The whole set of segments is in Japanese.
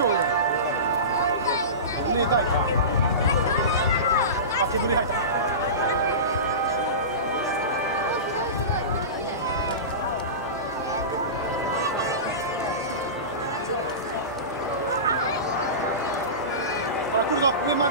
勝負。運命大か。あ、煙入った。来るぞ、上ま、上。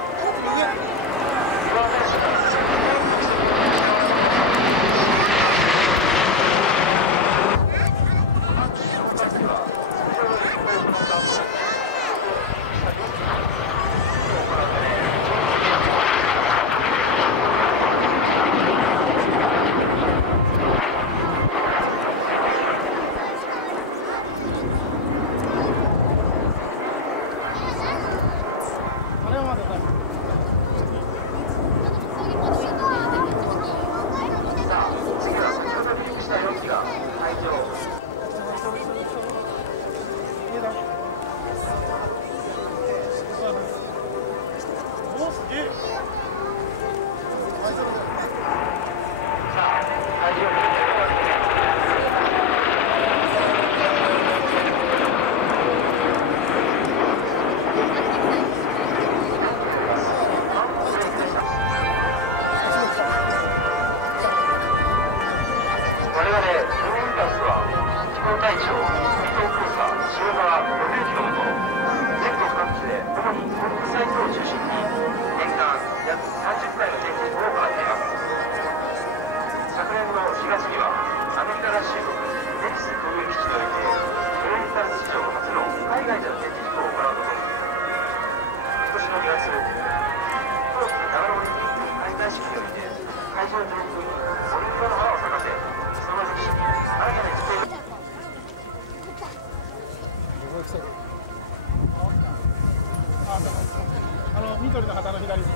緑の旗の左に。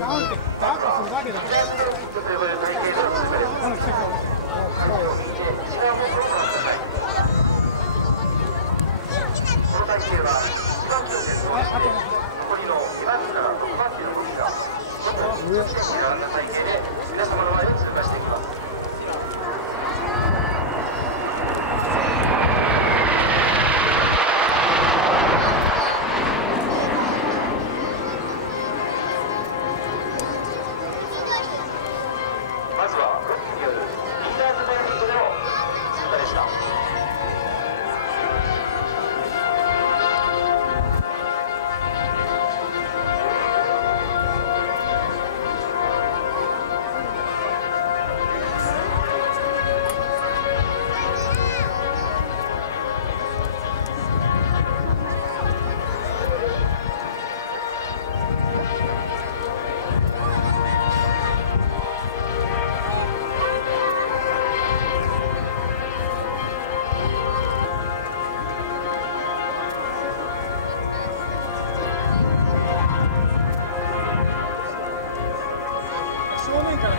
なんてダークするだけだ。この奇跡を。あと残りの2番機から6番機の動きがどんどん体系で皆様の前を通過していきます。まずは6機によるインターズベネフィットでの通過でした。正面から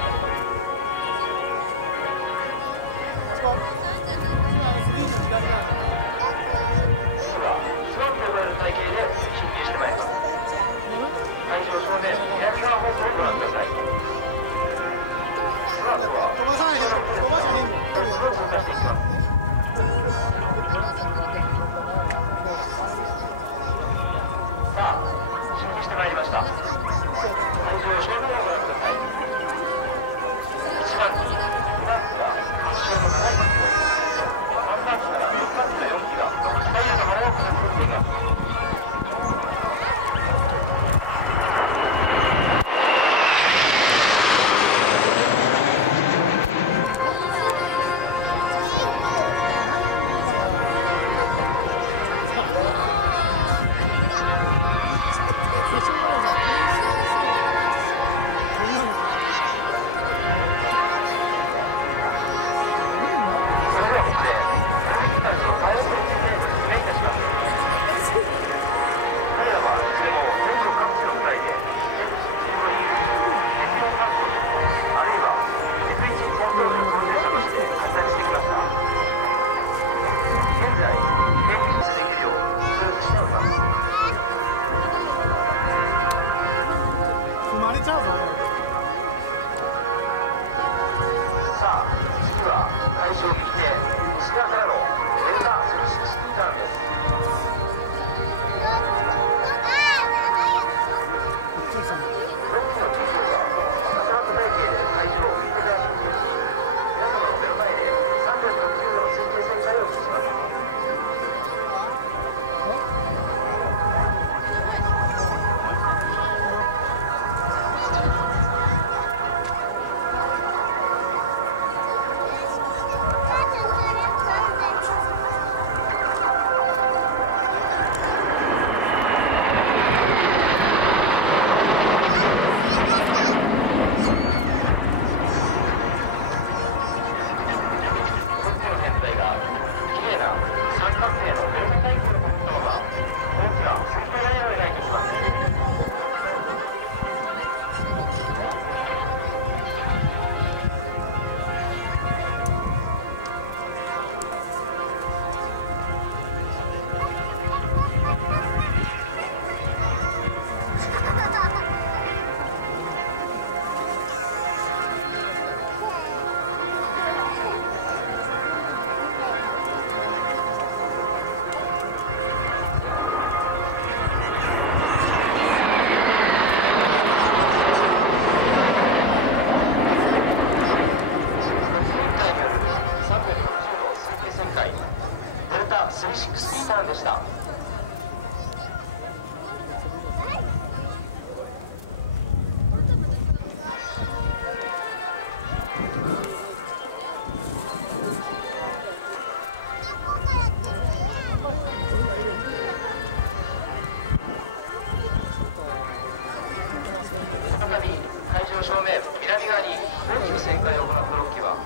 正面南側に大きく旋回を行った6機は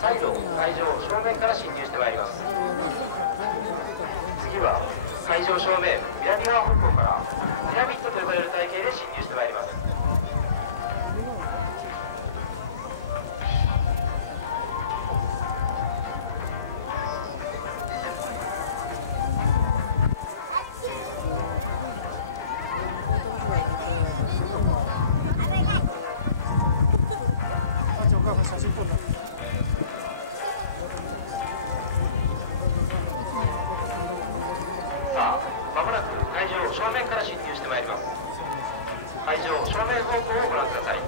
再度会場正面から進入してまいります。次は会場正面南側方向からピラミッドと呼ばれる隊形で進入してまいります。まもなく会場正面から進入してまいります。会場正面方向をご覧ください。こ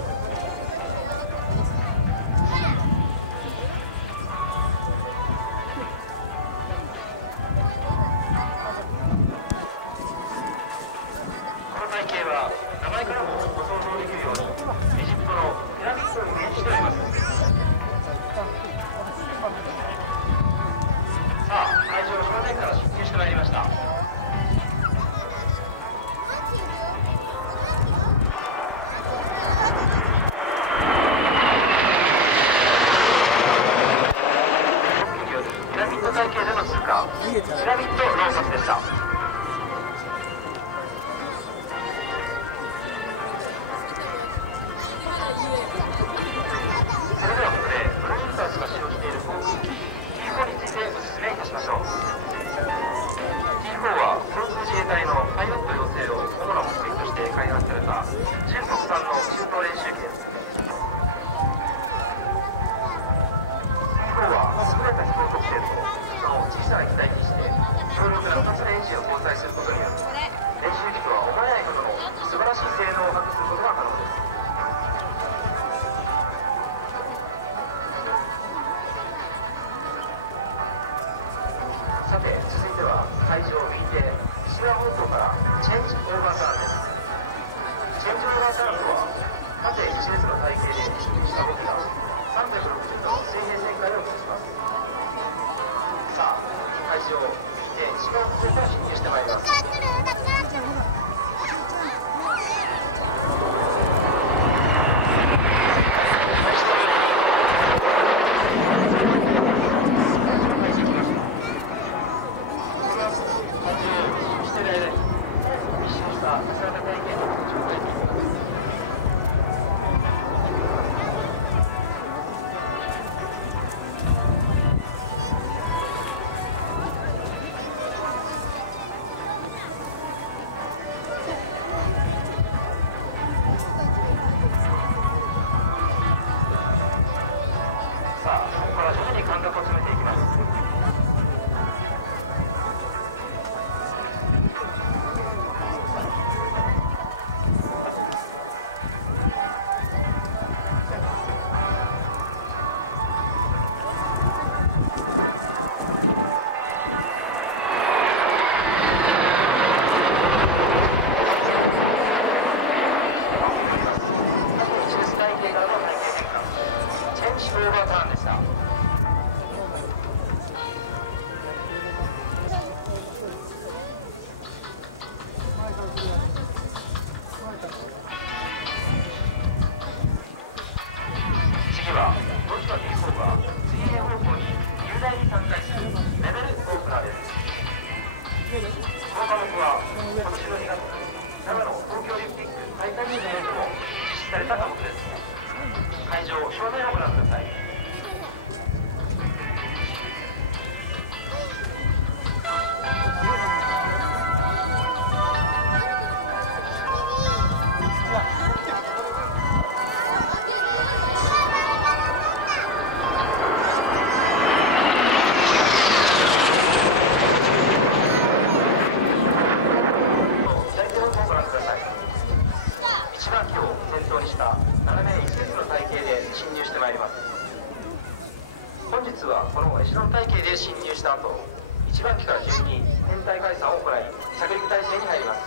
の隊形は名前からもご想像できるようにエジプトのピラミッドをイメージしております。さあ、会場正面から進入してまいりました。ピラミッド体系での通過、ピラミッドローサスでした。それではここでブルーインパースが使用している航空機 T4 についてご説明いたしましょう。 T4 は航空自衛隊のパイロット養成を主な目的として開発された中国産の中東練習機です。 T4 は優れた飛行特性とその小さな機体にして強力な2つのエンジンを搭載することにより練習機とは思えないほどの素晴らしい性能を発揮することが可能です。さて続いては会場右手西側方向からチェンジオーバーターンです。チェンジオーバーターンとは縦1列の体系で進入した動きが360度の水平旋回を指します。さあ会場右手西側方向から進入してまいります。さあ、ここから徐々に間隔を詰めていきます。オーバーターンでした。次はドイツの T4 が水泳方向に雄大に散開するレベルオープナーです。この科目は今年の2月長野東京オリンピック大会中でも実施された科目です。会場正面をご覧ください。1番機を先頭にした斜め1列の体系で進入してまいります。本日はこのエシロン体系で進入した後、1番機から順に編隊解散を行い着陸態勢に入ります。